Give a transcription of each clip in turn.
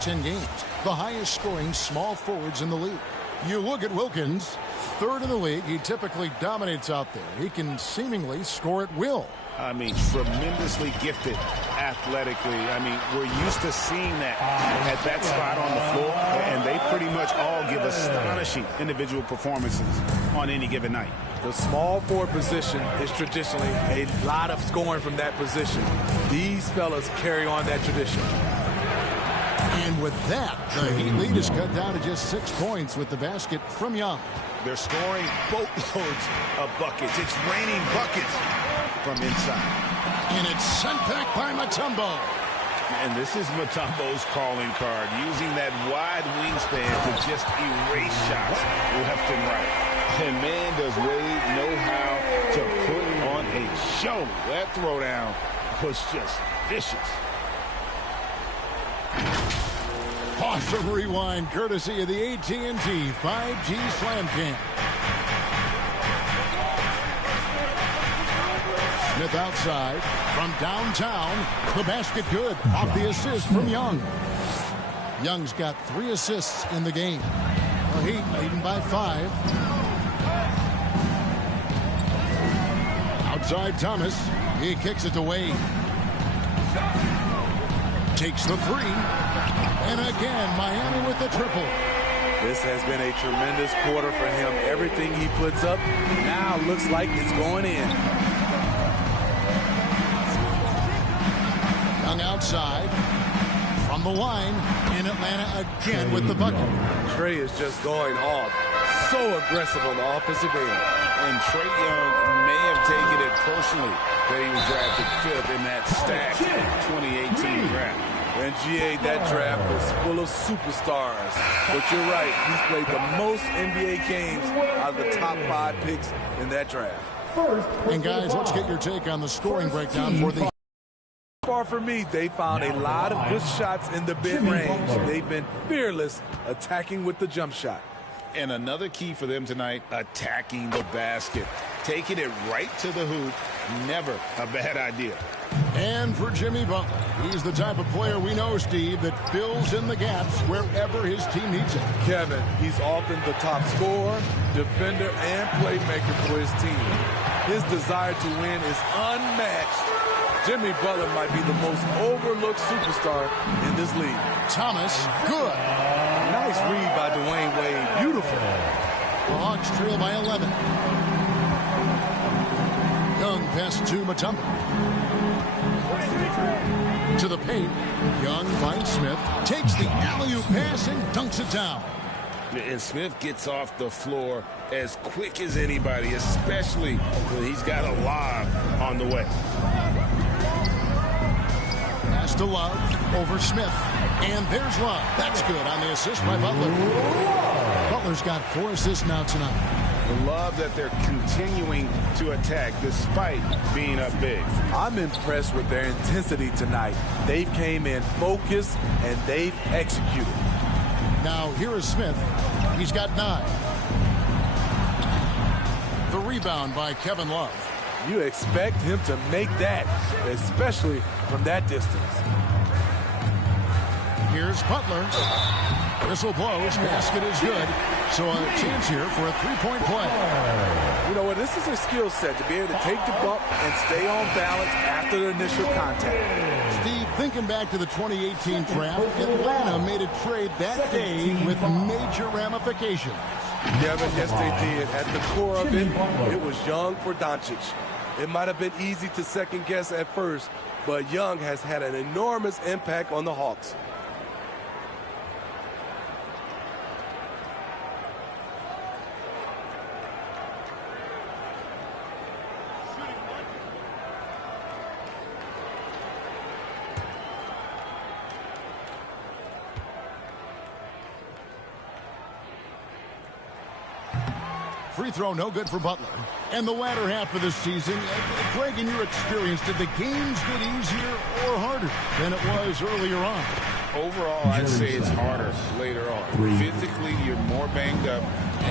10 games, the highest scoring small forwards in the league. You look at Wilkins, third in the league. He typically dominates out there. He can seemingly score at will. I mean, tremendously gifted athletically. I mean, we're used to seeing that at that spot on the floor, and they pretty much all give astonishing individual performances on any given night. The small forward position is traditionally a lot of scoring from that position. These fellas carry on that tradition. And with that, the Heat lead is cut down to just 6 points with the basket from Young. They're scoring boatloads of buckets. It's raining buckets from inside. And it's sent back by Mutombo. And this is Mutombo's calling card, using that wide wingspan to just erase shots left and right. And man, does Wade know how to put on a show. That throwdown was just vicious. Pause and rewind, courtesy of the AT&T 5G Slam Cam. Smith outside from downtown. The basket good. Off the assist from Young. Young's got 3 assists in the game. The Heat leading by 5. Outside Thomas. He kicks it to Wade. Takes the 3. And again, Miami with the triple. This has been a tremendous quarter for him. Everything he puts up now looks like it's going in. Young outside. From the line. In Atlanta again with the bucket. Trey is just going off. So aggressive on the offensive end. And Trey Young may have taken it personally that he was drafted 5th in that stacked 2018 draft. And GA, that draft was full of superstars. But you're right, he's played the most NBA games out of the top 5 picks in that draft. And guys, let's get your take on the scoring breakdown for the... Far from me, they found a lot of good shots in the mid-range. They've been fearless attacking with the jump shot. And another key for them tonight, attacking the basket. Taking it right to the hoop, never a bad idea. And for Jimmy Butler, he's the type of player we know, Steve, that fills in the gaps wherever his team needs it. Kevin, he's often the top scorer, defender, and playmaker for his team. His desire to win is unmatched. Jimmy Butler might be the most overlooked superstar in this league. Thomas, good. Nice read by Dwayne Wade. Beautiful. The Hawks trail by 11. Young pass to Mutombo. To the paint. Young finds Smith. Takes the alley-oop pass and dunks it down. And Smith gets off the floor as quick as anybody, especially when he's got a lob on the way. Pass to Love over Smith. And there's Love. That's good on the assist by Butler. Butler's got 4 assists now tonight. Love that they're continuing to attack despite being up big. I'm impressed with their intensity tonight. They came in focused and they've executed. Now here is Smith. He's got 9. The rebound by Kevin Love. You expect him to make that, especially from that distance. Here's Butler. Whistle blows. Basket is good. So a chance here for a 3-point play. You know what? This is a skill set to be able to take the bump and stay on balance after the initial contact. Steve, thinking back to the 2018 draft, Atlanta made a trade that day with major ramifications. Yeah, but yes, they did. At the core of it, it was Young for Doncic. It might have been easy to second guess at first, but Young has had an enormous impact on the Hawks. Free throw no good for Butler. And the latter half of the season, Craig, in your experience, did the games get easier or harder than it was earlier on? Overall, I'd say it's harder later on. Physically, you're more banged up,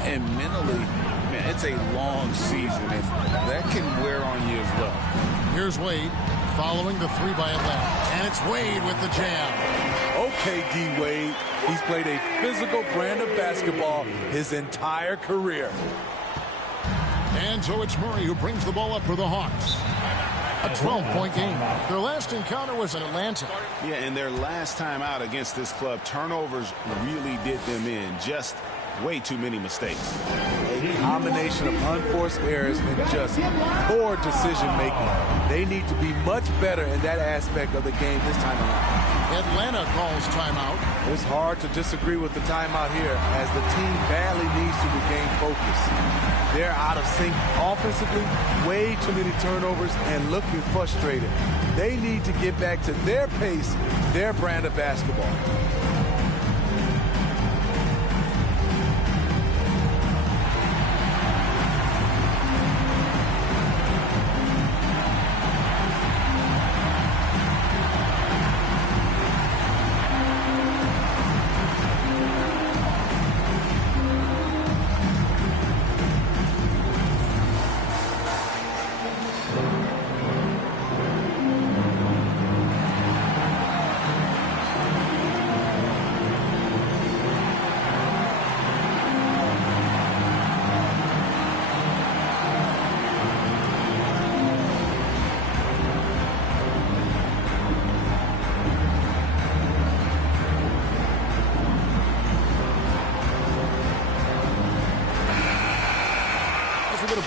and mentally, man, it's a long season, and that can wear on you as well. Here's Wade following the 3 by Atlanta. And it's Wade with the jam. Okay, D-Wade. He's played a physical brand of basketball his entire career. And so it's Murray who brings the ball up for the Hawks. A 12-point game. Their last encounter was in Atlanta. Yeah, and their last time out against this club, turnovers really did them in. Just way too many mistakes. A combination of unforced errors and just poor decision-making. They need to be much better in that aspect of the game this time around. Atlanta calls timeout. It's hard to disagree with the timeout here as the team badly needs to regain focus. They're out of sync offensively, way too many turnovers, and looking frustrated. They need to get back to their pace, their brand of basketball.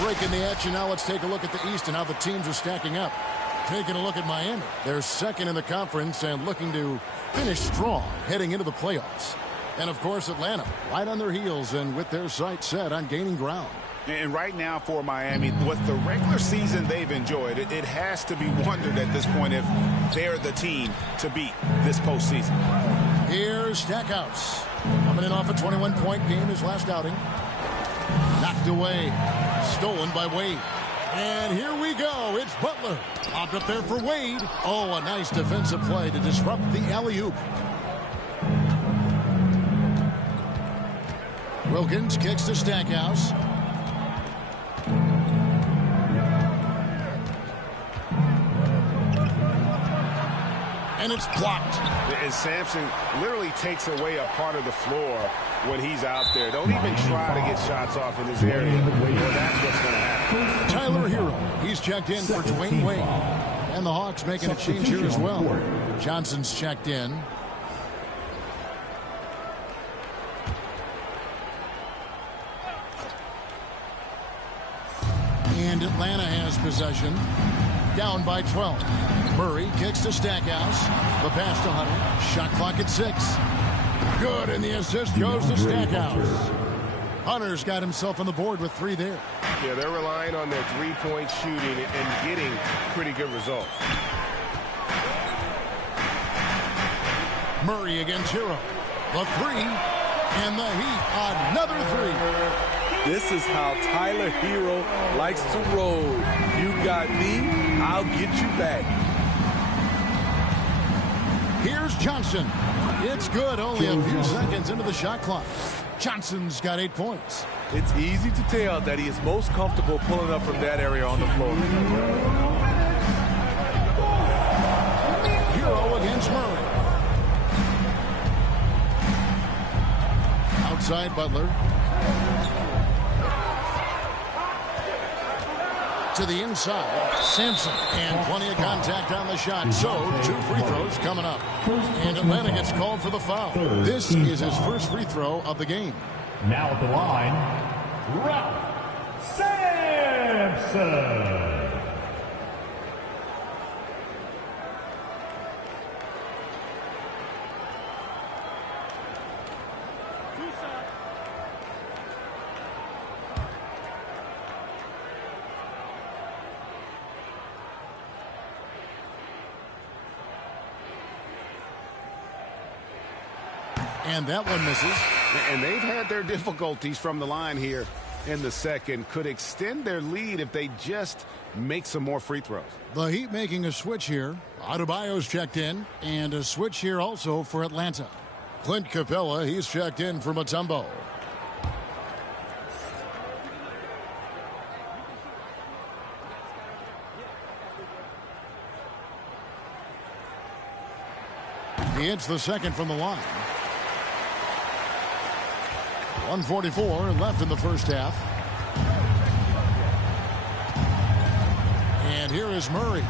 Break in the action. Now let's take a look at the East and how the teams are stacking up. Taking a look at Miami. They're second in the conference and looking to finish strong heading into the playoffs. And, of course, Atlanta right on their heels and with their sights set on gaining ground. And right now for Miami, with the regular season they've enjoyed, it has to be wondered at this point if they're the team to beat this postseason. Here's Stackhouse. Coming in off a 21-point game his last outing. Knocked away. Stolen by Wade. And here we go. It's Butler. Popped up there for Wade. Oh, a nice defensive play to disrupt the alley-oop. Wilkins kicks to Stackhouse. And it's blocked. And Sampson literally takes away a part of the floor when he's out there. Don't even try to get shots off in this area. Well, that's what's going to happen. Tyler Hero. He's checked in for Dwayne Wade. And the Hawks making a change here as well. Johnson's checked in. And Atlanta has possession. Down by 12. Murray kicks to Stackhouse. The pass to Hunter. Shot clock at 6. Good, and the assist goes to Stackhouse. Hunter's got himself on the board with 3 there. Yeah, they're relying on their three-point shooting and getting pretty good results. Murray against Hero. The 3. And the Heat, another 3. This is how Tyler Hero likes to roll. You got me, I'll get you back. Here's Johnson. It's good, only a few seconds into the shot clock. Johnson's got 8 points. It's easy to tell that he is most comfortable pulling up from that area on the floor. Hero against Murray. Outside Butler. To the inside, Sampson, and plenty of contact on the shot. So, 2 free throws coming up. And Atlanta gets called for the foul. This is his first free throw of the game. Now at the line, Ralph Sampson. And that one misses. And they've had their difficulties from the line here in the second. Could extend their lead if they just make some more free throws. The Heat making a switch here. Adebayo's checked in. And a switch here also for Atlanta. Clint Capella, he's checked in for Mutombo. He hits the second from the line. 1:44 left in the first half. And here is Murray.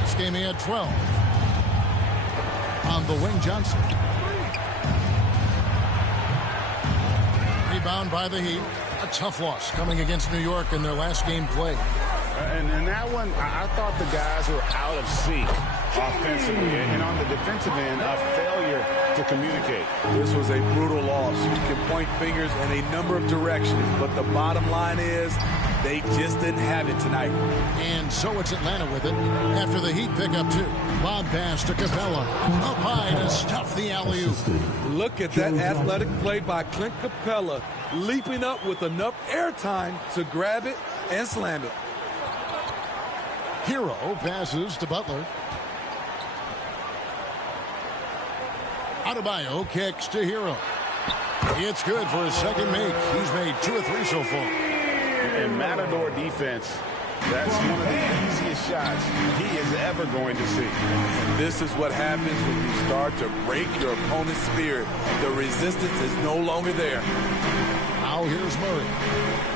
This game he had 12. On the wing, Johnson. Rebound by the Heat. A tough loss coming against New York in their last game played. And that one, I thought the guys were out of sync offensively. And on the defensive end, a failure to communicate. This was a brutal loss. You can point fingers in a number of directions, but the bottom line is they just didn't have it tonight. And so it's Atlanta with it after the Heat pick up two. Lob pass to Capella. Up high to stuff the alley-oop. Look at that athletic play by Clint Capella, leaping up with enough airtime to grab it and slam it. Hero passes to Butler. Adebayo kicks to Hero. It's good for his second make. He's made 2 or 3 so far. In Matador defense, that's one of the easiest shots he is ever going to see. This is what happens when you start to break your opponent's spirit. The resistance is no longer there. Now here's Murray.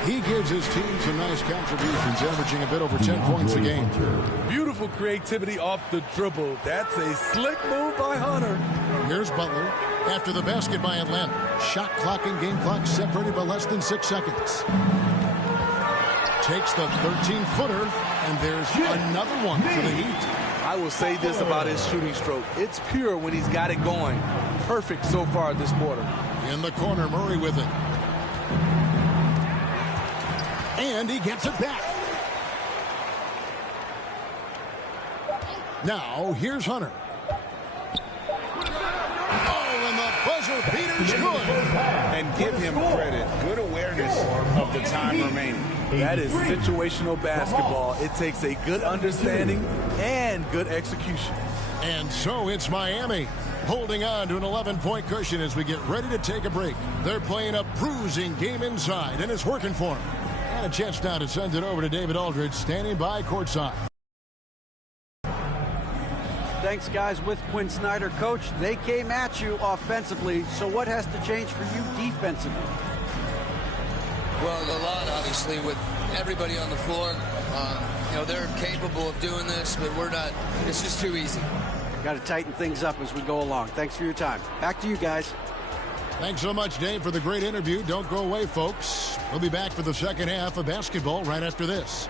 He gives his team some nice contributions, averaging a bit over 10 points a game. Beautiful creativity off the dribble. That's a slick move by Hunter. Here's Butler. After the basket by Atlanta. Shot clock and game clock separated by less than 6 seconds. Takes the 13-footer, and there's another one for the Heat. I will say this about his shooting stroke. It's pure when he's got it going. Perfect so far this quarter. In the corner, Murray with it. And he gets it back. Now, here's Hunter. Oh, and the buzzer beater's good. And give him credit. Good awareness of the time remaining. That is situational basketball. It takes a good understanding and good execution. And so it's Miami holding on to an 11-point cushion as we get ready to take a break. They're playing a bruising game inside, and it's working for them. And a chance now to send it over to David Aldridge, standing by courtside. Thanks, guys. With Quinn Snyder, Coach, they came at you offensively. So what has to change for you defensively? Well, a lot, obviously, with everybody on the floor. You know, they're capable of doing this, but we're not. It's just too easy. Got to tighten things up as we go along. Thanks for your time. Back to you guys. Thanks so much, Dave, for the great interview. Don't go away, folks. We'll be back for the second half of basketball right after this.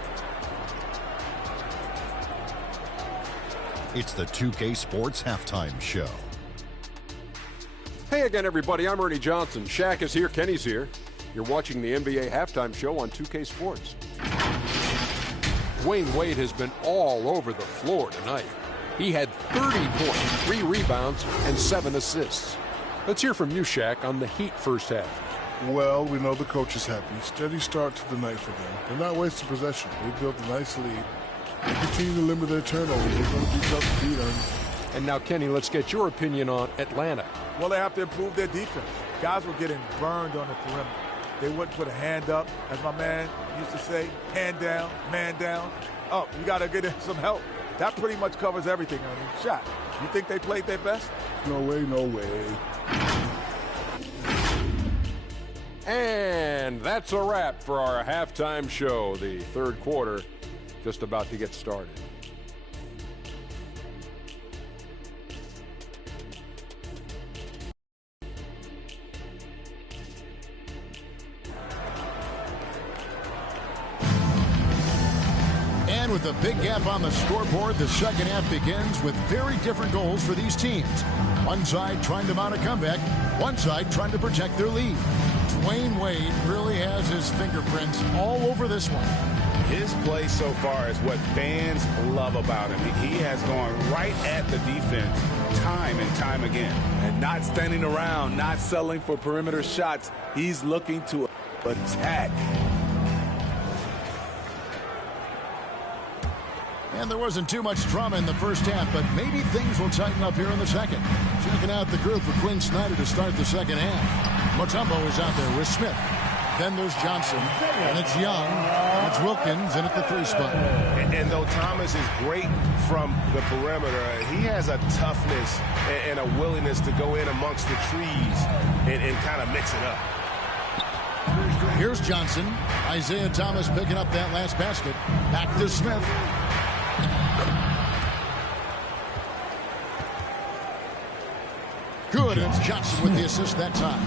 It's the 2K Sports Halftime Show. Hey again, everybody. I'm Ernie Johnson. Shaq is here. Kenny's here. You're watching the NBA Halftime Show on 2K Sports. Dwayne Wade has been all over the floor tonight. He had 30 points, 3 rebounds, and 7 assists. Let's hear from you, Shaq, on the Heat first half. Well, we know the coach is happy. Steady start to the night for them. They're not wasting possession. They built a nice lead. They continue to limit their turnovers. They're going to be tough to beat on. And now, Kenny, let's get your opinion on Atlanta. Well, they have to improve their defense. Guys were getting burned on the perimeter. They wouldn't put a hand up, as my man used to say, hand down, man down. Oh, you got to get in some help. That pretty much covers everything on the shot. You think they played their best? No way, no way. And that's a wrap for our halftime show. The third quarter just about to get started. And with a big gap on the scoreboard, the second half begins with very different goals for these teams. One side trying to mount a comeback, one side trying to protect their lead. Dwayne Wade really has his fingerprints all over this one. His play so far is what fans love about him. He has gone right at the defense time and time again. And not standing around, not settling for perimeter shots. He's looking to attack. And there wasn't too much drama in the first half, but maybe things will tighten up here in the second. Checking out the group for Quinn Snyder to start the second half. Mutombo is out there with Smith. Then there's Johnson. And it's Young. And it's Wilkins in at the 3 spot. And though Thomas is great from the perimeter, he has a toughness and a willingness to go in amongst the trees and kind of mix it up. Here's Johnson. Isaiah Thomas picking up that last basket. Back to Smith. Good, and it's Johnson with the assist that time.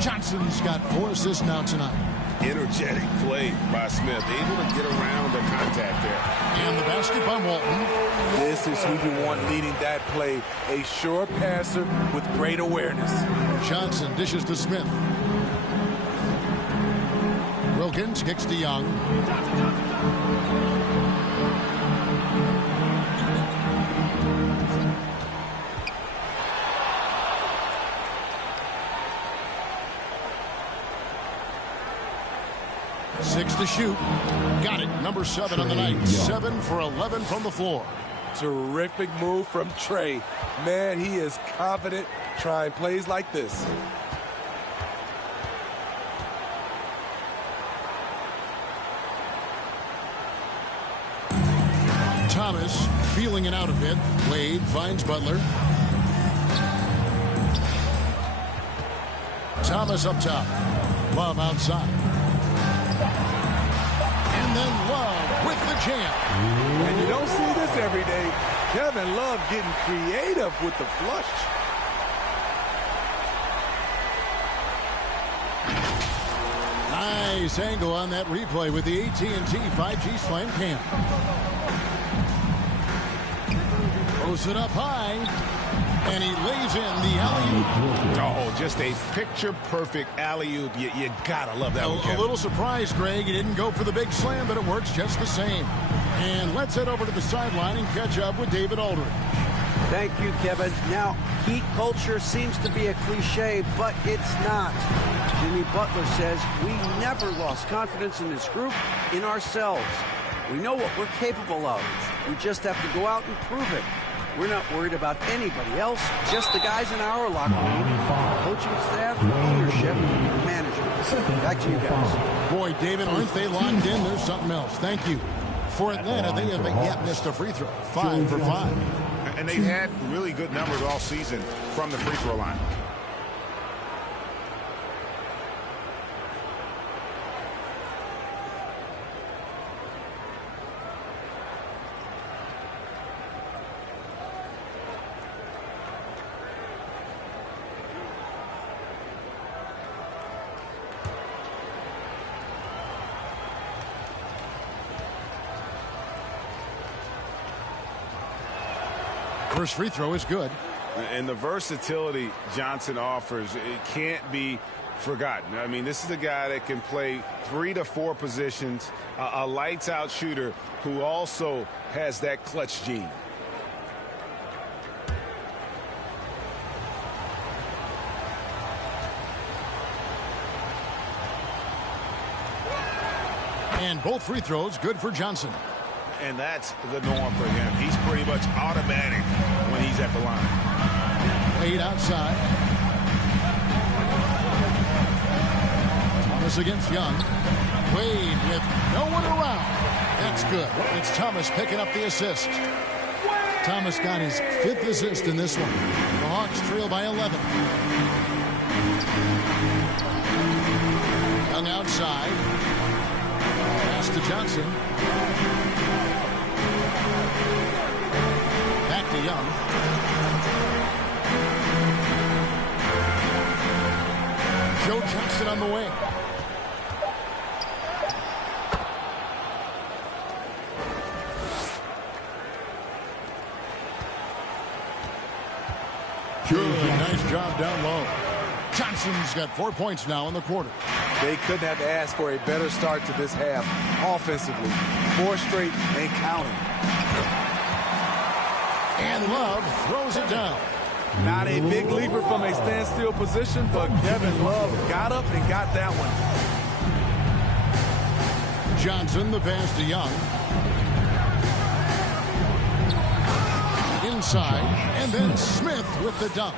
Johnson's got 4 assists now tonight. Energetic play by Smith, able to get around the contact there. And the basket by Walton. This is who you want leading that play. A sure passer with great awareness. Johnson dishes to Smith. Wilkins kicks to Young. Six to shoot. Got it. Number 7 on the night. 7 for 11 from the floor. Terrific move from Trey. Man, he is confident trying plays like this. Thomas feeling it out a bit. Wade finds Butler. Thomas up top. Love outside. And then Love with the jam. And you don't see this every day. Kevin Love getting creative with the flush. Nice angle on that replay with the AT&T 5G Slam Cam. Throws it up high, and he lays in the alley-oop. Oh, just a picture-perfect alley-oop. You gotta love that one, Kevin. A little surprise, Greg. He didn't go for the big slam, but it works just the same. And let's head over to the sideline and catch up with David Aldridge. Thank you, Kevin. Now, Heat culture seems to be a cliche, but it's not. Jimmy Butler says we never lost confidence in this group, in ourselves. We know what we're capable of. We just have to go out and prove it. We're not worried about anybody else, just the guys in our locker room, coaching staff, leadership, management. Back to you guys. Boy, David, aren't they locked in? There's something else. Thank you. For Atlanta, they haven't yet missed a free throw. 5 for 5. And they've had really good numbers all season from the free throw line. First free throw is good. And the versatility Johnson offers, it can't be forgotten. I mean, this is a guy that can play 3 to 4 positions, a lights-out shooter who also has that clutch gene. And both free throws good for Johnson. And that's the norm for him. He's pretty much automatic when he's at the line. Wade outside. Thomas against Young. Wade with no one around. That's good. It's Thomas picking up the assist. Thomas got his 5th assist in this one. The Hawks trail by 11. Young outside. Pass to Johnson. Back to Young. Joe Johnson on the wing. Good, nice job down low. Johnson's got 4 points now in the quarter. They couldn't have asked for a better start to this half offensively. 4 straight and counting. And Love throws it down. Not a big leaper from a standstill position, but Kevin Love got up and got that one. Johnson, the pass to Young. Inside, and then Smith with the dunk.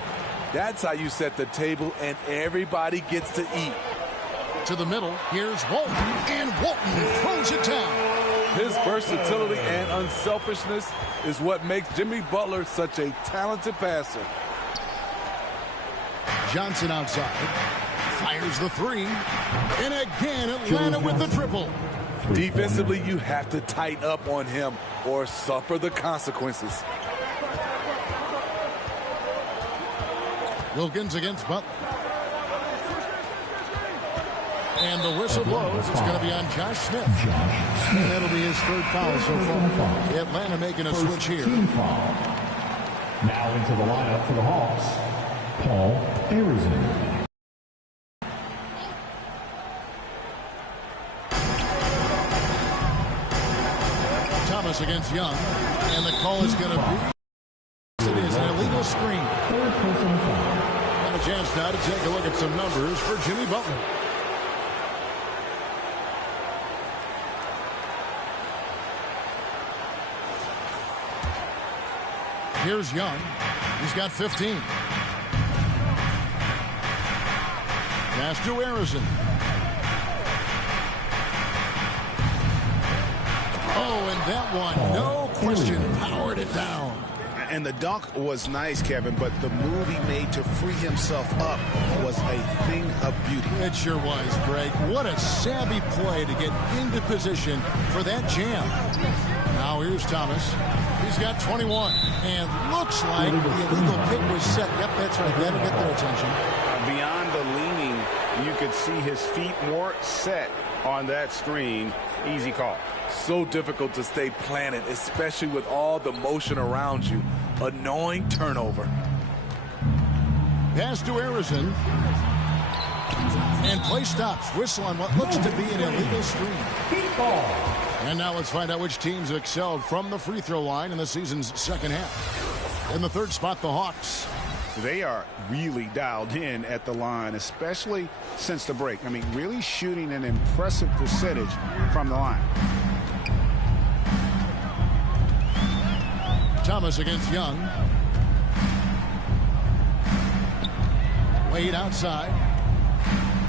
That's how you set the table, and everybody gets to eat. To the middle, here's Walton, and Walton throws it down. His versatility and unselfishness is what makes Jimmy Butler such a talented passer. Johnson outside, fires the three, and again Atlanta with the triple. Defensively, you have to tighten up on him or suffer the consequences. Wilkins against Butler. And the whistle blows. It's going to be on Josh Smith. And that'll be his third foul so far. Atlanta making a switch here. Now into the lineup for the Hawks, Paul Arizin. Thomas against Young. And the call is going to be... It is an illegal screen. And a chance now to take a look at some numbers for Jimmy Butler. Here's Young. He's got 15. Pass to Arizin. Oh, and that one, no question, powered it down. And the dunk was nice, Kevin, but the move he made to free himself up was a thing of beauty. It sure was, Greg. What a savvy play to get into position for that jam. Now here's Thomas. He's got 21, and looks like the illegal pick was set. Yep, that's right. That'll get their attention. Beyond the leaning, you could see his feet more set on that screen. Easy call. So difficult to stay planted, especially with all the motion around you. Annoying turnover. Pass to Arizin. And play stops. Whistle on what looks to be an illegal screen. And now let's find out which teams have excelled from the free throw line in the season's second half. In the third spot, the Hawks. They are really dialed in at the line, especially since the break. I mean, really shooting an impressive percentage from the line. Thomas against Young. Wade outside.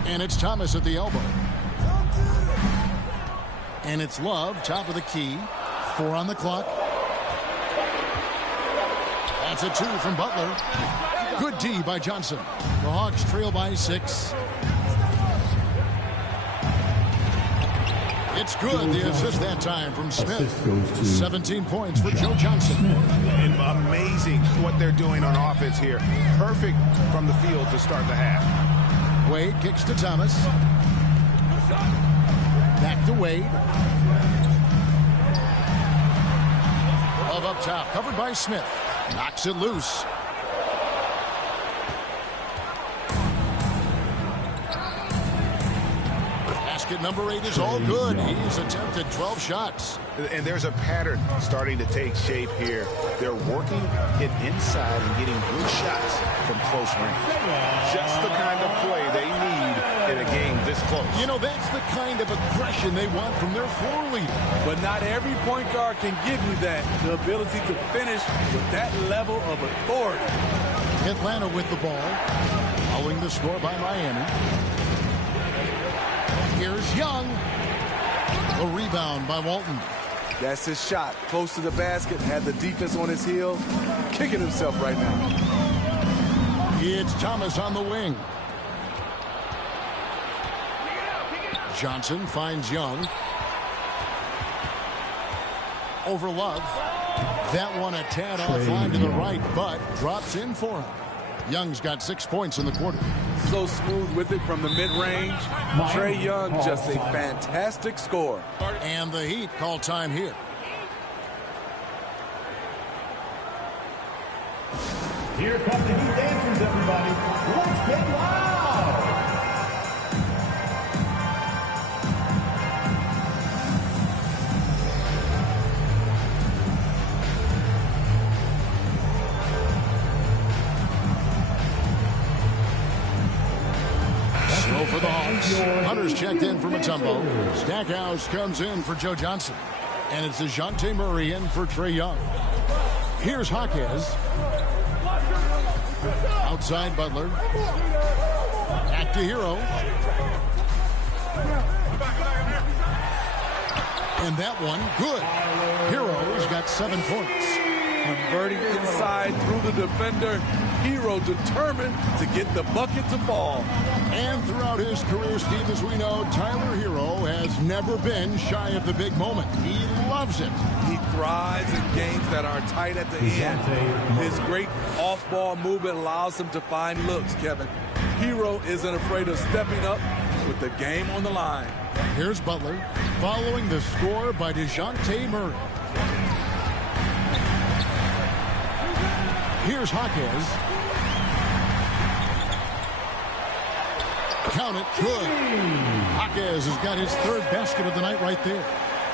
And it's Thomas at the elbow. And it's Love, top of the key. 4 on the clock. That's a 2 from Butler. Good D by Johnson. The Hawks trail by 6. It's good. The assist that time from Smith. 17 points for Joe Johnson. And amazing what they're doing on offense here. Perfect from the field to start the half. Wade kicks to Thomas. Back to Wade. Love up top. Covered by Smith. Knocks it loose. Basket number 8 is all good. He's attempted 12 shots. And there's a pattern starting to take shape here. They're working it inside and getting good shots from close range. Just the kind of play they need in a game this close. You know, that's the kind of aggression they want from their floor leader. But not every point guard can give you that. The ability to finish with that level of authority. Atlanta with the ball. Following the score by Miami. Here's Young. A rebound by Walton. That's his shot. Close to the basket. Had the defense on his heel. Kicking himself right now. It's Thomas on the wing. Johnson finds Young. Over Love. That one a tad offline to the right, but drops in for him. Young's got 6 points in the quarter. So smooth with it from the mid-range. Trae Young, just a fantastic scorer. And the Heat call time here. Here come the Heat dancers, everybody. Let's get loud! So for the Hawks, Hunter's checked in for Mutombo. Stackhouse comes in for Joe Johnson. And it's DeJounte Murray in for Trae Young. Here's Jaquez. Outside Butler. Back to Hero. And that one, good. Hero's got 7 points. Converting inside through the defender. Hero determined to get the bucket to fall. And throughout his career, Steve, as we know, Tyler Hero has never been shy of the big moment. He loves it. He thrives in games that are tight at the end. His great off-ball movement allows him to find looks, Kevin. Hero isn't afraid of stepping up with the game on the line. Here's Butler, following the score by DeJounte Murray. Here's Jaquez. Count it, good. Jaquez has got his 3rd basket of the night right there.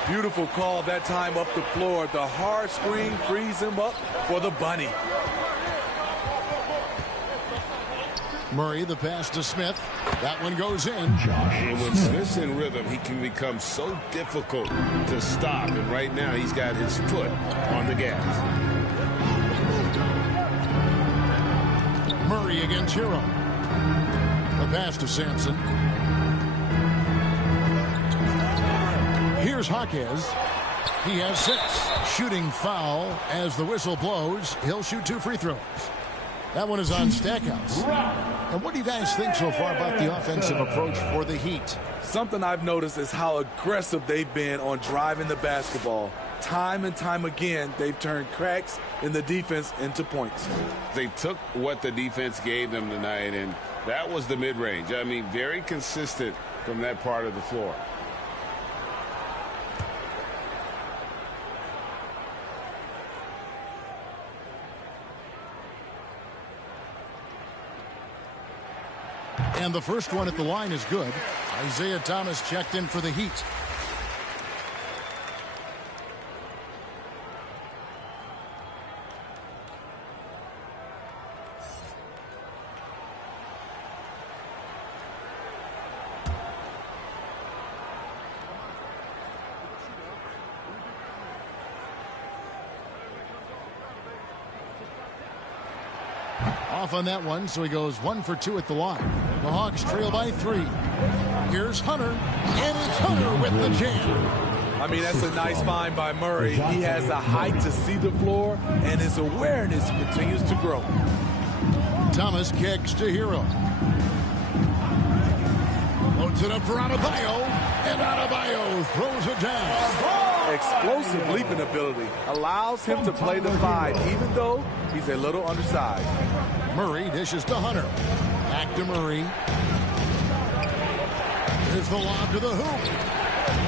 Beautiful call that time up the floor. The hard screen frees him up for the bunny. Murray, the pass to Smith. That one goes in. And when Smith's in rhythm, he can become so difficult to stop. And right now, he's got his foot on the gas. Murray against Hero. The pass to Sampson. Here's Jaquez. He has 6. Shooting foul as the whistle blows. He'll shoot 2 free throws. That one is on Stackhouse. And what do you guys think so far about the offensive approach for the Heat? Something I've noticed is how aggressive they've been on driving the basketball. Time and time again, they've turned cracks in the defense into points. They took what the defense gave them tonight, and that was the mid-range. I mean, very consistent from that part of the floor. And the first one at the line is good. Isaiah Thomas checked in for the Heat. Off on that one, so he goes 1 for 2 at the line. The Hawks trail by 3. Here's Hunter, and it's Hunter with the jam. I mean, that's a nice find by Murray. He has the height to see the floor, and his awareness continues to grow. Thomas kicks to Hero. Loads it up for Adebayo, and Adebayo throws it down. Explosive leaping ability allows him to play the 5, even though he's a little undersized. Murray dishes to Hunter. Back to Murray. Here's the lob to the hoop.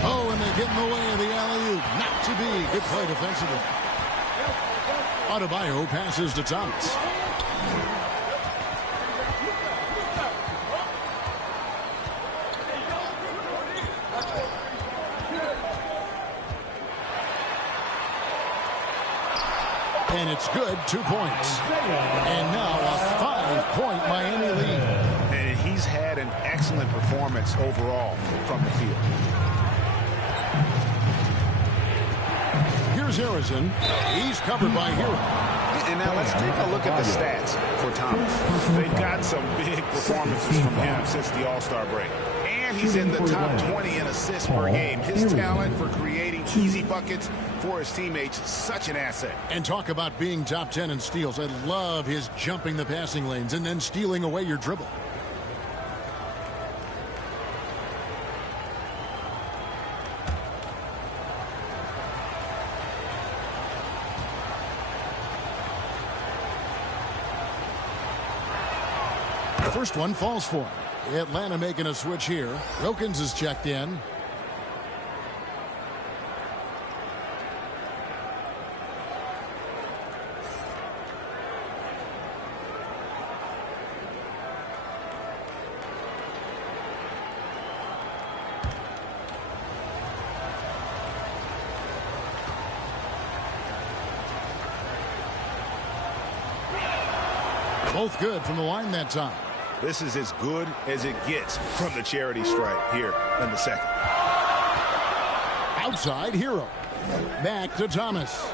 Oh, and they get in the way of the alley-oop. Not to be. Good play defensively. Adebayo passes to Thomas. And it's good, 2 points. And now a 5-point Miami lead. And he's had an excellent performance overall from the field. Here's Harrison. He's covered by Hero. And now let's take a look at the stats for Thomas. They've got some big performances from him since the All-Star break. And he's in the top 20 in assists per game. His talent for creating easy buckets for his teammates, such an asset. And talk about being top 10 in steals. I love his jumping the passing lanes and then stealing away your dribble. The first one falls for him. Atlanta making a switch here. Wilkins is checked in. Both good from the line that time. This is as good as it gets from the charity stripe here in the second. Outside, Hero. Back to Thomas.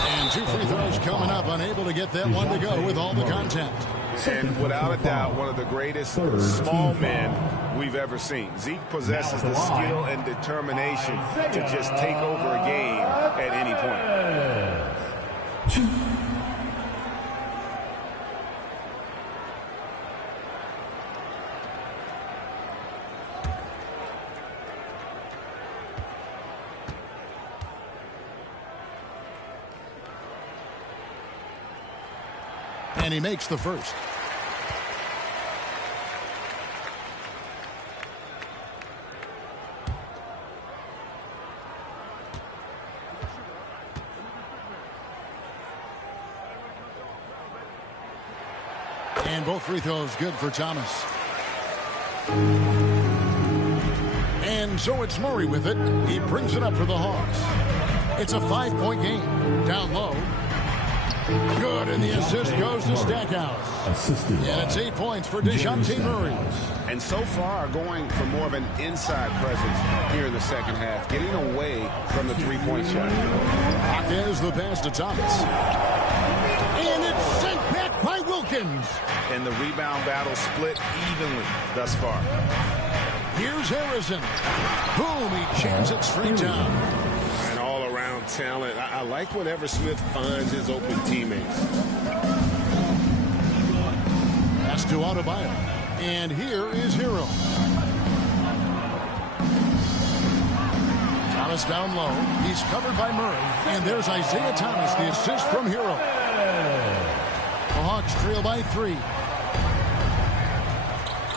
And 2 free throws coming up. Unable to get that one to go with all the contact. And without a doubt, one of the greatest small men we've ever seen. Zeke possesses the skill and determination to just take over a game at any point. And he makes the first. And both free throws good for Thomas. And so it's Murray with it. He brings it up for the Hawks. It's a 5-point game. Down low. Good, and the assist goes to Stackhouse. And it's 8 points for DeJounte Murray. And so far, going for more of an inside presence here in the second half, getting away from the three-point shot. There's the pass to Thomas. And it's sent back by Wilkins. And the rebound battle split evenly thus far. Here's Harrison. Boom, he jams it straight down. Talent. I like whenever Smith finds his open teammates. Pass to Adebayo. And here is Hero. Thomas down low. He's covered by Murray. And there's Isaiah Thomas, the assist from Hero. The Hawks trail by 3.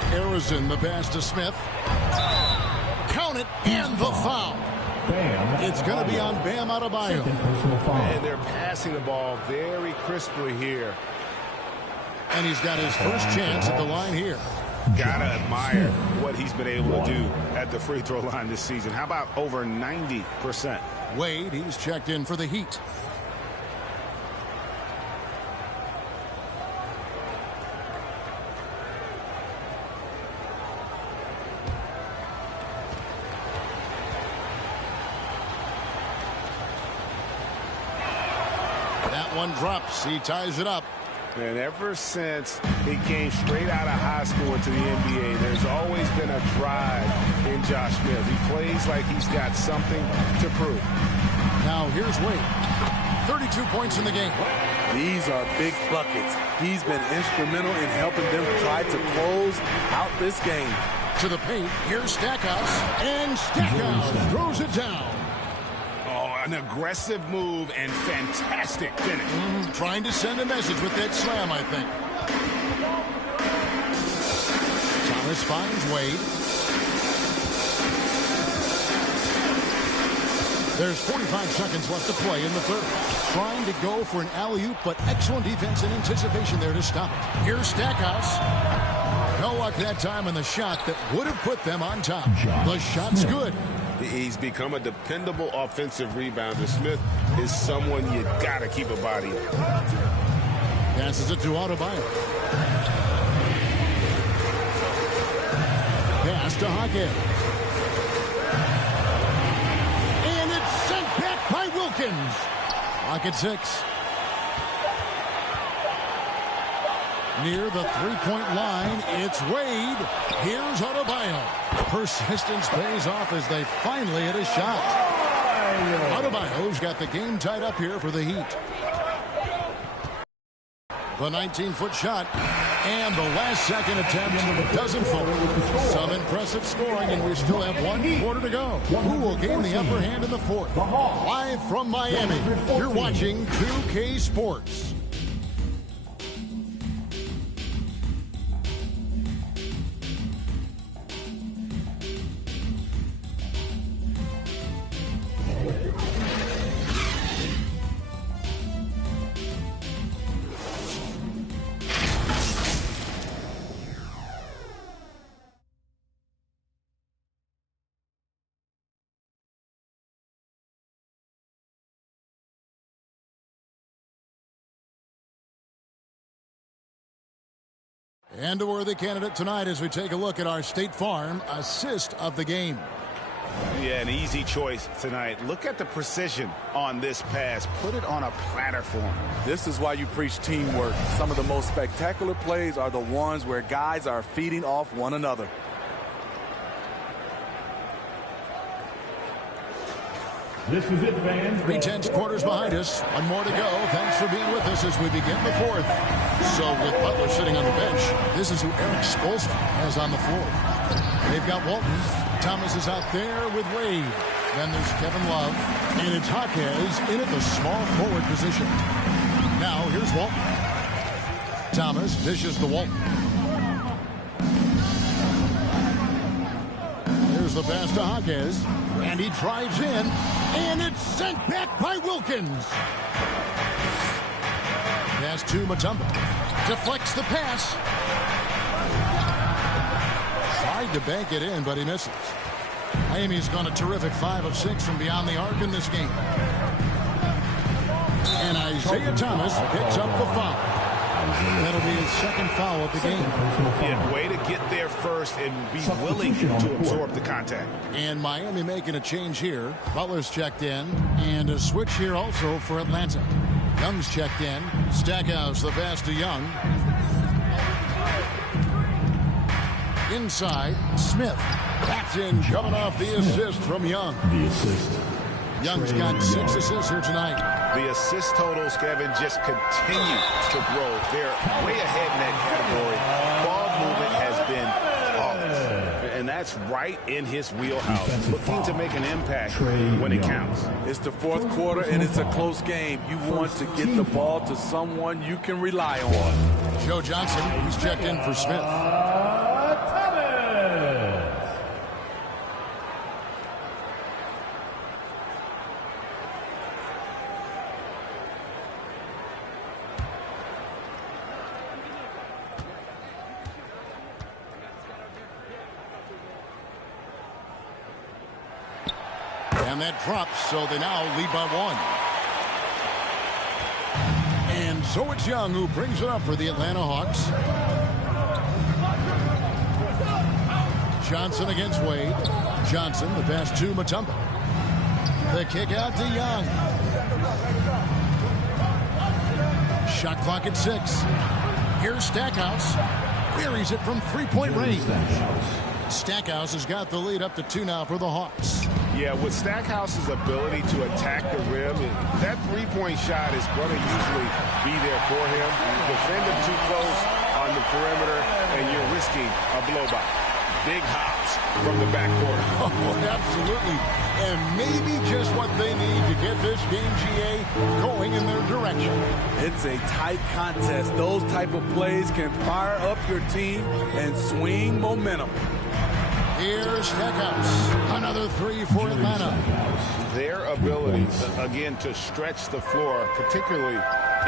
Harrison, the pass to Smith. Count it, and the foul. It's going to be on Bam Adebayo. And they're passing the ball very crisply here. And he's got his first chance at the line here. Gotta admire what he's been able to do at the free throw line this season. How about over 90%? Wade, he's checked in for the Heat. One drops. He ties it up. And ever since he came straight out of high school into the NBA, there's always been a drive in Josh Smith. He plays like he's got something to prove. Now here's Wade. 32 points in the game. These are big buckets. He's been instrumental in helping them try to close out this game. To the paint. Here's Stackhouse. And Stackhouse throws it down. An aggressive move and fantastic finish. Trying to send a message with that slam, I think. Thomas finds Wade. There's 45 seconds left to play in the third. Trying to go for an alley-oop, but excellent defense and anticipation there to stop it. Here's Stackhouse. No luck that time on the shot that would have put them on top. The shot's good. He's become a dependable offensive rebounder. Smith is someone you got to keep a body on. Passes it to Adebayo. Pass to Hockett. And it's sent back by Wilkins. Hockett 6. Near the three-point line, it's Wade. Here's Adebayo. Persistence pays off as they finally hit a shot. Adebayo's got the game tied up here for the Heat. The 19-foot shot. And the last second attempt doesn't fall. Some impressive scoring, and we still have 1 quarter to go. Who will gain the upper hand in the fourth? Live from Miami, you're watching 2K Sports. And a worthy candidate tonight as we take a look at our State Farm assist of the game. Yeah, an easy choice tonight. Look at the precision on this pass. Put it on a platter for him. This is why you preach teamwork. Some of the most spectacular plays are the ones where guys are feeding off one another. This is it, fans. 3/10 quarters behind us. One more to go. Thanks for being with us as we begin the fourth. So with Butler sitting on the bench, this is who Eric Spoelstra has on the floor. They've got Walton. Thomas is out there with Wade. Then there's Kevin Love. And it's Jaquez in at the small forward position. Now here's Walton. Thomas dishes to Walton. Here's the pass to Jaquez. And he drives in. And it's sent back by Wilkins. Pass to Mutombo. Deflects the pass. Tried to bank it in, but he misses. Miami's gone a terrific 5 of 6 from beyond the arc in this game. And Isaiah Thomas picks up the foul. That'll be his second foul of the game. Yeah, way to get there first and be willing to absorb the contact. And Miami making a change here. Butler's checked in. And a switch here also for Atlanta. Young's checked in. Stackhouse the pass to Young. Inside, Smith. That's in, coming off the assist from Young. The assist. Young's got 6 assists here tonight. The assist totals, Kevin, just continue to grow. They're way ahead in that category. Ball movement has been flawless. And that's right in his wheelhouse. Looking to make an impact when it counts. It's the fourth quarter, and it's a close game. You want to get the ball to someone you can rely on. Joe Johnson, he's checked in for Smith. And that drops, so they now lead by 1. And so it's Young who brings it up for the Atlanta Hawks. Johnson against Wade. Johnson, the pass to Mutombo. The kick out to Young. Shot clock at 6. Here's Stackhouse. Buries it from three-point range. Stackhouse has got the lead up to 2 now for the Hawks. Yeah, with Stackhouse's ability to attack the rim, that three-point shot is going to usually be there for him. You defend him too close on the perimeter, and you're risking a blow-by. Big hops from the backcourt. Oh, absolutely. And maybe just what they need to get this game, GA, going in their direction. It's a tight contest. Those type of plays can fire up your team and swing momentum. Here's Stackhouse. Another 3 for Atlanta. Their ability, again, to stretch the floor, particularly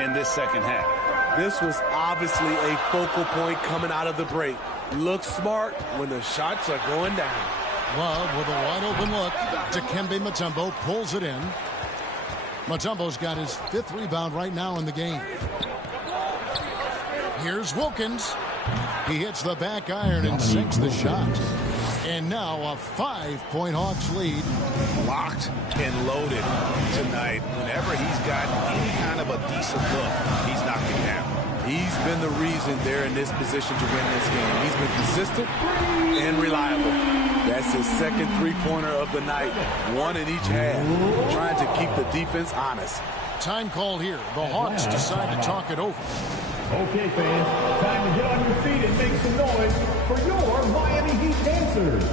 in this second half. This was obviously a focal point coming out of the break. Look smart when the shots are going down. Love with a wide open look. Dikembe Mutombo pulls it in. Mutombo's got his 5th rebound right now in the game. Here's Wilkins. He hits the back iron and sinks the shot. And now a 5-point Hawks lead. Locked and loaded tonight. Whenever he's got any kind of a decent look, he's knocking down. He's been the reason they're in this position to win this game. He's been consistent and reliable. That's his second three-pointer of the night. 1 in each half. Trying to keep the defense honest. Time called here. The Hawks decide to talk it over. Okay, fans, time to get on your feet and make some noise for your Miami Heat dancers.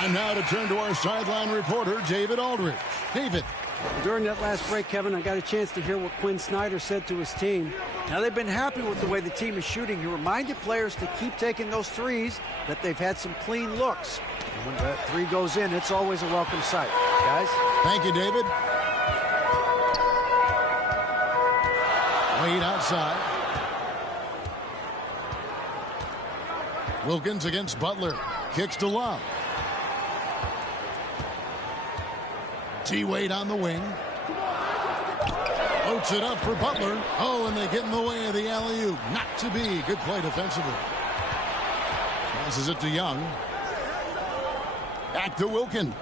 Time now to turn to our sideline reporter, David Aldridge. David. During that last break, Kevin, I got a chance to hear what Quinn Snyder said to his team. Now, they've been happy with the way the team is shooting. He reminded players to keep taking those threes, that they've had some clean looks. And when that three goes in, it's always a welcome sight. Guys? Thank you, David. Wade outside. Wilkins against Butler. Kicks to Love. T-Wade on the wing. Floats it up for Butler. Oh, and they get in the way of the alley-oop. Not to be. Good play defensively. Passes it to Young. Back to Wilkins.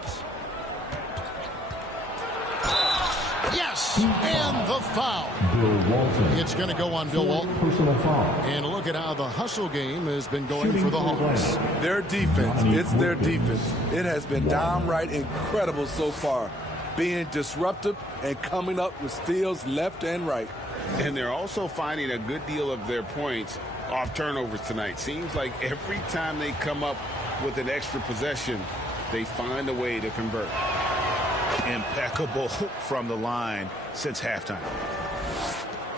Yes! And the foul. It's going to go on Bill Walton. And look at how the hustle game has been going for the Hawks. Their defense. It's their defense. It has been downright incredible so far. Being disruptive and coming up with steals left and right. And they're also finding a good deal of their points off turnovers tonight. Seems like every time they come up with an extra possession, they find a way to convert. Impeccable from the line since halftime.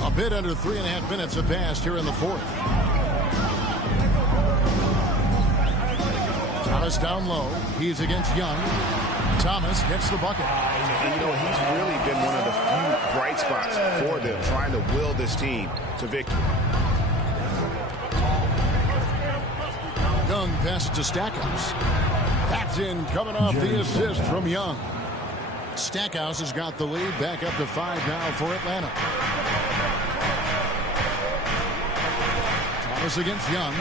A bit under 3.5 minutes have passed here in the fourth. Thomas down low. He's against Young. Thomas gets the bucket. And, you know, he's really been one of the few bright spots for them, trying to will this team to victory. Young passes to Stackhouse. That's in, coming off the assist from Young. Stackhouse has got the lead, back up to 5 now for Atlanta. Thomas against Young.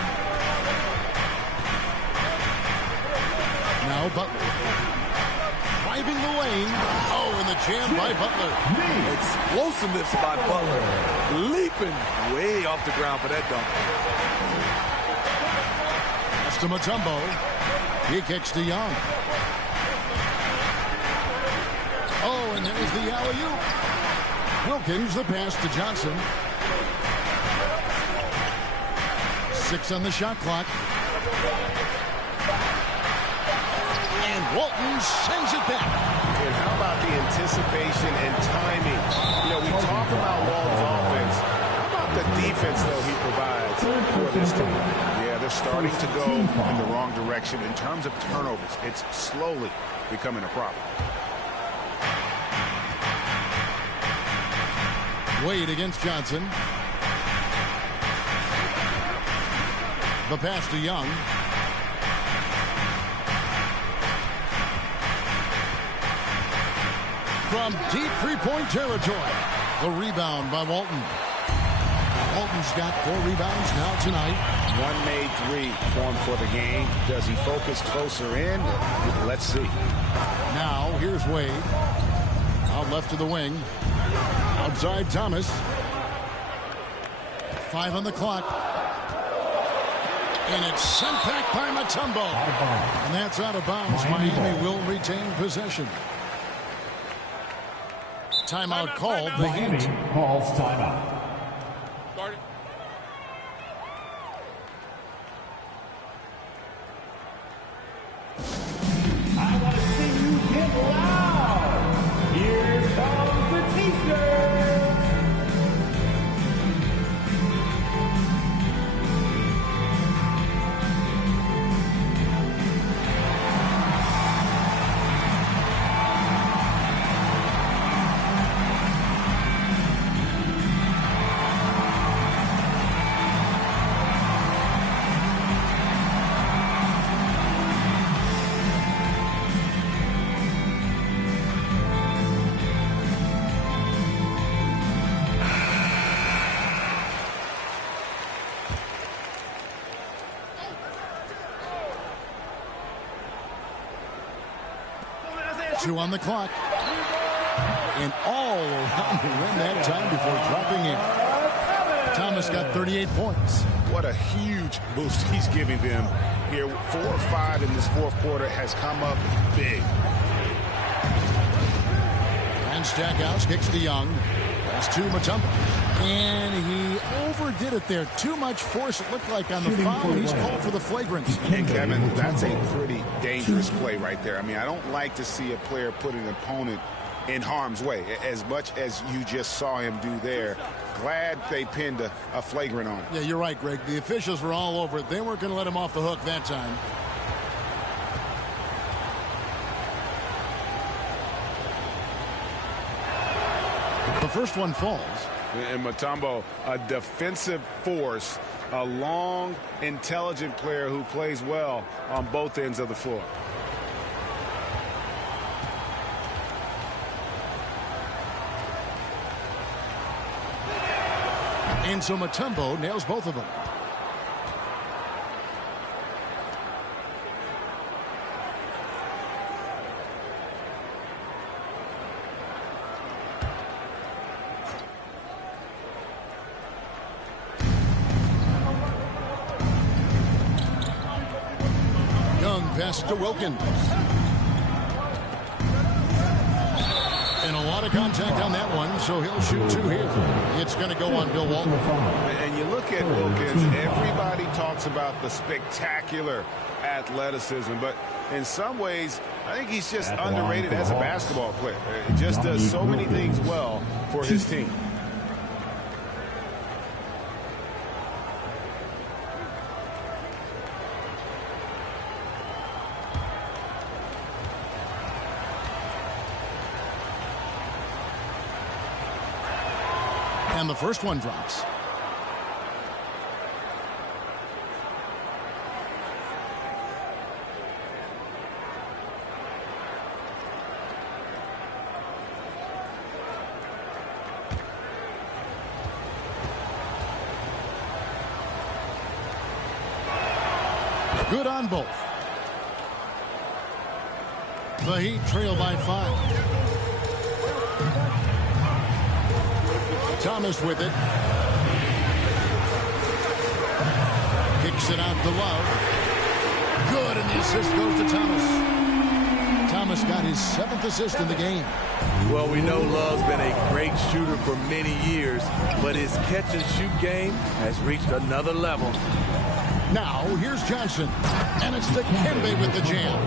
Now Butler. Driving the lane. Oh, and the jam by Butler. Explosiveness by Butler. Leaping way off the ground for that dunk. That's to Mutombo. He kicks to Young. Oh, and there's the alley-oop. Wilkins, the pass to Johnson. 6 on the shot clock. And Walton sends it back. And how about the anticipation and timing? You know, we talk about Walton's offense. How about the defense, though, he provides for this team? Yeah, they're starting to go in the wrong direction in terms of turnovers. It's slowly becoming a problem. Wade against Johnson. The pass to Young. From deep three-point territory. The rebound by Walton. Walton's got 4 rebounds now tonight. 1 made 3 formed for the game. Does he focus closer in? Let's see. Now, here's Wade. Out left to the wing. Outside Thomas. 5 on the clock. And it's sent back by Mutombo. And that's out of bounds. Miami will retain possession. Timeout called. The Heat calls timeout. I want to see you get loud. Here comes the teacher. Two on the clock. And all around the rim that time before dropping in. Thomas got 38 points. What a huge boost he's giving them here. 4 or 5 in this fourth quarter has come up big. And Stackhouse kicks to Young. That's to Mutombo. And he overdid it there. Too much force, it looked like, on the foul. He's called for the flagrant. And, Kevin, that's a pretty dangerous play right there. I mean, I don't like to see a player put an opponent in harm's way, as much as you just saw him do there. Glad they pinned a flagrant on him. Yeah, you're right, Greg. The officials were all over it. They weren't going to let him off the hook that time. The first one falls. And Mutombo, a defensive force, a long, intelligent player who plays well on both ends of the floor. And so Mutombo nails both of them. Young pass to Wilkins. And a lot of contact on that one, so he'll shoot two here. It's going to go on Bill Walton. And you look at Wilkins, everybody talks about the spectacular athleticism, but in some ways, I think he's just underrated as a basketball player. He just does so many things well for his team. And the first one drops. Good on both. The Heat trail by 5. Thomas with it. Kicks it out to Love. Good, and the assist goes to Thomas. Thomas got his 7th assist in the game. Well, we know Love's been a great shooter for many years, but his catch-and-shoot game has reached another level. Now, here's Johnson, and it's Dikembe with the jam.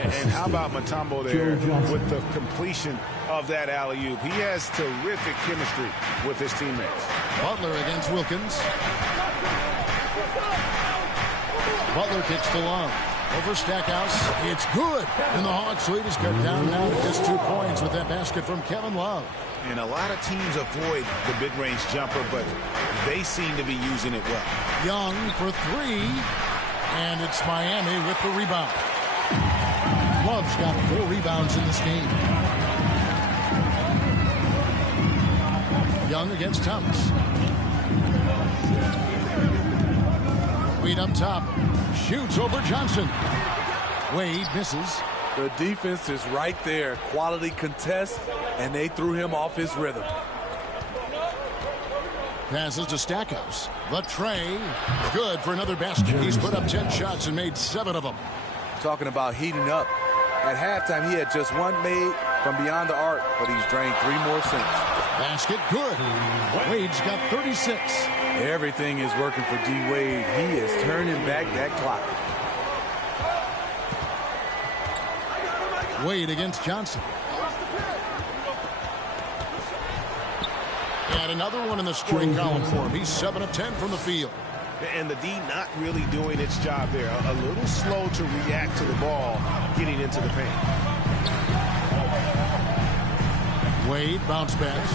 And how about Mutombo there with the completion of that alley-oop? He has terrific chemistry with his teammates. Butler against Wilkins. Butler kicks to Love. Over Stackhouse. It's good. And the Hawks lead is cut down now to just 2 points with that basket from Kevin Love. And a lot of teams avoid the mid-range jumper, but they seem to be using it well. Young for 3. And it's Miami with the rebound. Love's got 4 rebounds in this game. Young against Thomas. Wade up top. Shoots over Johnson. Wade misses. The defense is right there. Quality contest, and they threw him off his rhythm. Passes to Stackhouse. The tray. Good for another basket. He's put up 10 shots and made 7 of them. Talking about heating up. At halftime, he had just 1 made from beyond the arc, but he's drained 3 more since. Basket good. Wade's got 36. Everything is working for D. Wade. He is turning back that clock. Wade against Johnson. And another one in the scoring column for him. He's 7 of 10 from the field. And the D not really doing its job there. A little slow to react to the ball getting into the paint. Wade bounce pass.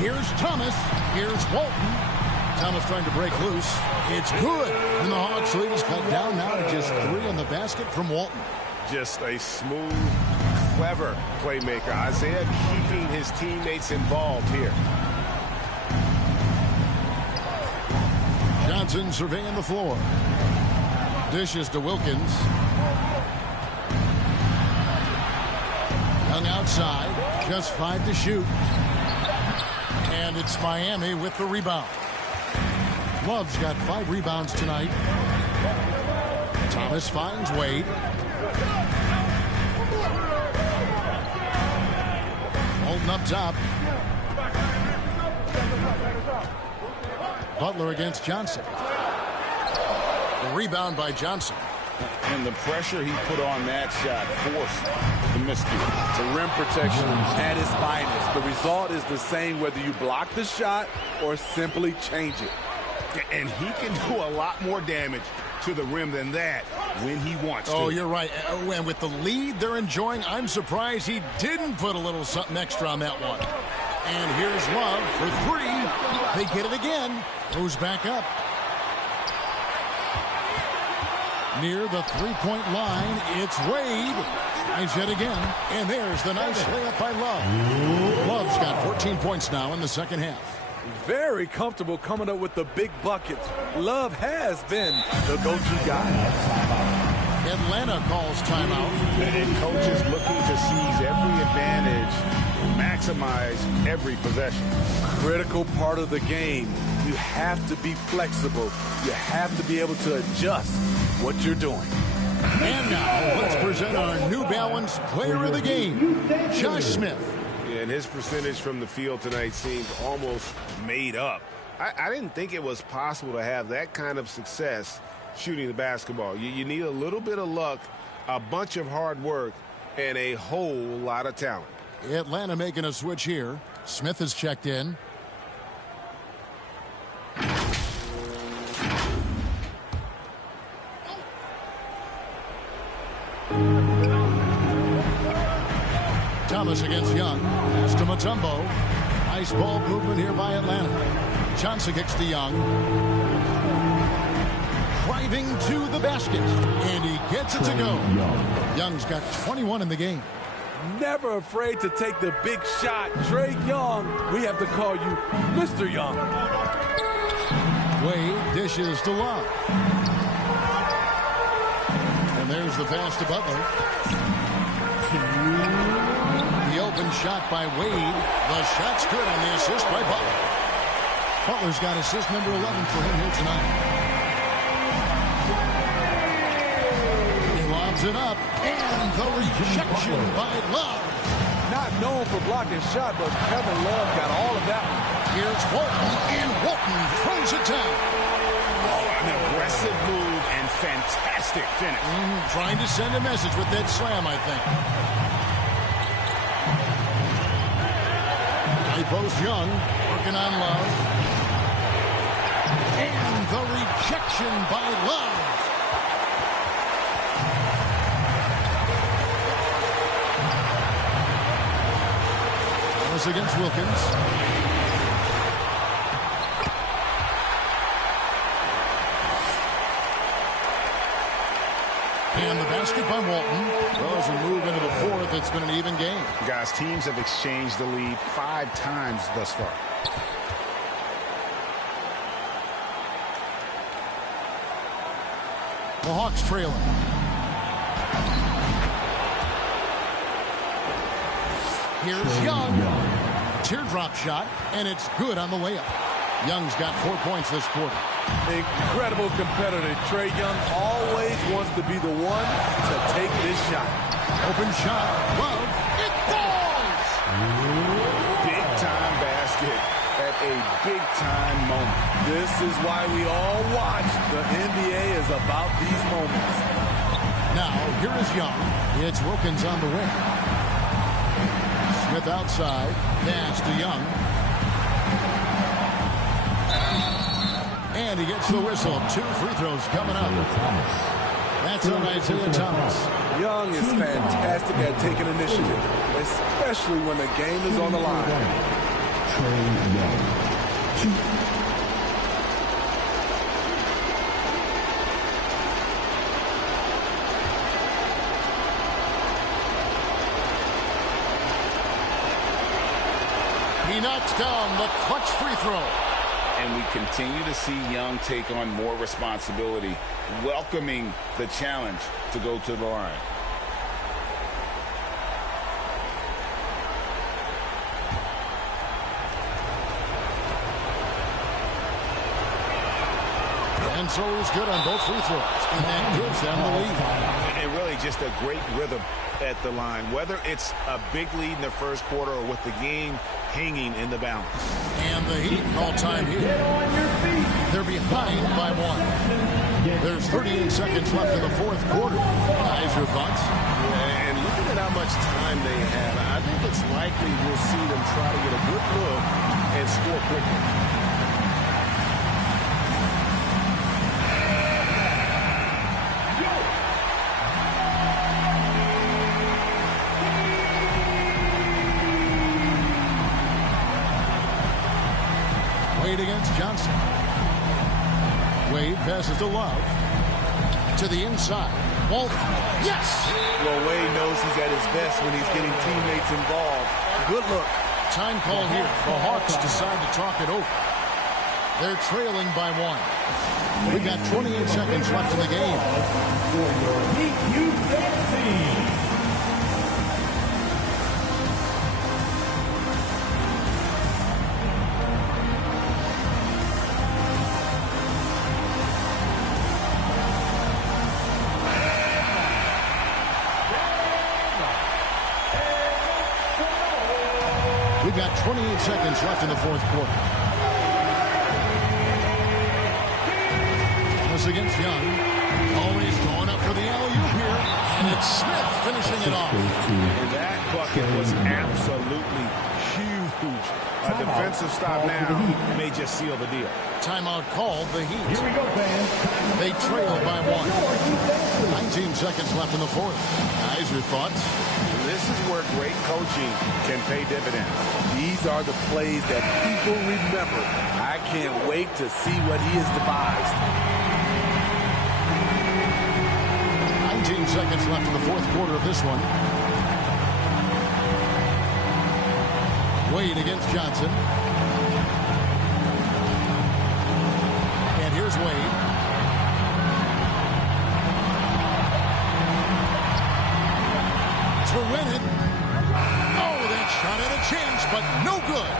Here's Thomas. Here's Walton. Thomas trying to break loose. It's good. And the Hawks lead is cut down now to just 3 on the basket from Walton. Just a smooth, clever playmaker. Isaiah keeping his teammates involved here. Johnson surveying the floor. Dishes to Wilkins. Young outside. Just 5 to shoot. And it's Miami with the rebound. Love's got 5 rebounds tonight. Thomas finds Wade. Holding up top. Butler against Johnson. The rebound by Johnson. And the pressure he put on that shot forced the miscue. The rim protection at its finest. The result is the same whether you block the shot or simply change it. And he can do a lot more damage to the rim than that when he wants to. Oh, you're right. And with the lead they're enjoying, I'm surprised he didn't put a little something extra on that one. And here's Love for three. They get it again. Goes back up. Near the three-point line, it's Wade. Tries it again. And there's the nice layup by Love. Love's got 14 points now in the second half. Very comfortable coming up with the big buckets. Love has been the go-to guy. Atlanta calls timeout. And coaches looking to seize every advantage, maximize every possession. Critical part of the game. You have to be flexible. You have to be able to adjust what you're doing. And now let's present our New Balance Player of the Game, Josh Smith. Yeah, and his percentage from the field tonight seemed almost made up. I didn't think it was possible to have that kind of success shooting the basketball. You need a little bit of luck, a bunch of hard work, and a whole lot of talent. Atlanta making a switch here. Smith has checked in. Thomas against Young. Pass to Mutombo. Nice ball movement here by Atlanta. Johnson kicks to Young. Driving to the basket. And he gets it to go. Young's got 21 in the game. Never afraid to take the big shot. Trae Young, we have to call you Mr. Young. Wade dishes to Love. And there's the pass to Butler. The open shot by Wade. The shot's good on the assist by Butler. Butler's got assist number 11 for him here tonight. He lobs it up. And the rejection by Love. Not known for blocking shot, but Kevin Love got all of that one. Here's Walton. And Walton throws it down. Oh, an aggressive move and fantastic finish. Trying to send a message with that slam, I think. Post Young, working on Love. And the rejection by Love. Thomas against Wilkins. And the basket by Walton. Well, as we move into the fourth, it's been an even game. Guys, teams have exchanged the lead 5 times thus far. The Hawks trailing. Here's Young. Teardrop shot, and it's good on the layup. Young's got 4 points this quarter. Incredible competitor. Trae Young always wants to be the one to take this shot. Open shot. Love. It falls! Big time basket at a big time moment. This is why we all watch. The NBA is about these moments. Now, here is Young. It's Wilkins on the wing. Smith outside. Pass to Young. And he gets the whistle. 2 free throws coming up. That's on Isaiah Thomas. Young is fantastic at taking initiative, especially when the game is on the line. He knocks down the clutch free throw. And we continue to see Young take on more responsibility, welcoming the challenge to go to the line. And so he's good on both free throws. And that gives them the lead. And really just a great rhythm at the line, whether it's a big lead in the first quarter or with the game hanging in the balance. And the Heat call time here. They're behind by 1. There's 38 seconds left in the fourth quarter. Guys, your thoughts? And looking at how much time they have, I think it's likely we'll see them try to get a good look and score quickly. Wade against Johnson. Wade passes to Love. To the inside. Walt. Yes! Well, Wade knows he's at his best when he's getting teammates involved. Good look. Time call here. The Hawks decide to talk it over. They're trailing by 1. We've got 28 seconds left in the game. We've got 28 seconds left in the fourth quarter. Thomas against Young. Always going up for the alley-oop here. And it's Smith finishing it off. And that bucket was absolutely huge. A defensive stop now may just seal the deal. Timeout called, the Heat. Here we go, fans. They trail by 1. 19 seconds left in the fourth. Guys, your thoughts? This is where great coaching can pay dividends. These are the plays that people remember. I can't wait to see what he has devised. 19 seconds left in the fourth quarter of this one. Wade against Johnson. And here's Wade. To win it. Oh, that shot at a change, but no good.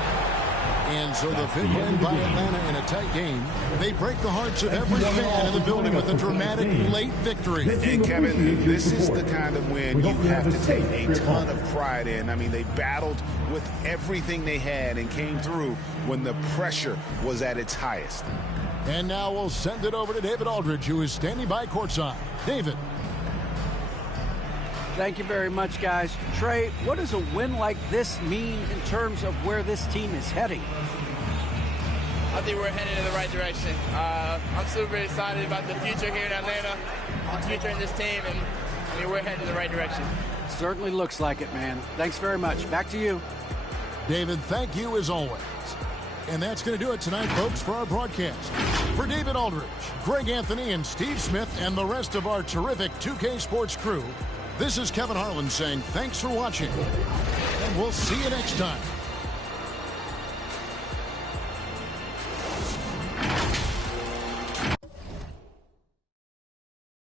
And so the big win by Atlanta in a tight game. They break the hearts of every fan in the building with a dramatic late victory. And Kevin, this is the kind of win you have to take a ton of pride in. I mean, they battled with everything they had and came through when the pressure was at its highest. And now we'll send it over to David Aldridge, who is standing by courtside. David. Thank you very much, guys. Trey, what does a win like this mean in terms of where this team is heading? I think we're headed in the right direction. I'm super excited about the future here in Atlanta, the future in this team, and I mean, we're headed in the right direction. Certainly looks like it, man. Thanks very much. Back to you. David, thank you as always. And that's going to do it tonight, folks, for our broadcast. For David Aldridge, Greg Anthony, and Steve Smith, and the rest of our terrific 2K Sports crew, this is Kevin Harlan saying thanks for watching, and we'll see you next time.